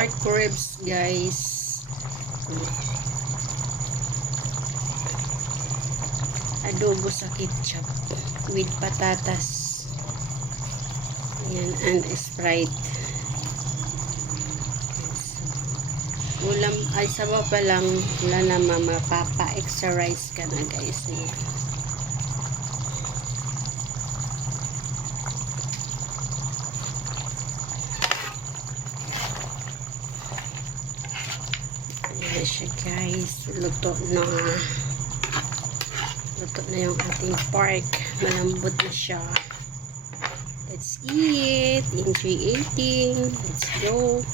pork ribs, guys. Adobo sa ketchup with patatas. Ayan, and Sprite. Ulam, ay sabaw pa lang, wala na mama, extra rice ka na, guys. Ayan siya, guys. Luto na yung ating pork. Malambot na siya. Let's eat. Enjoy eating. Let's go.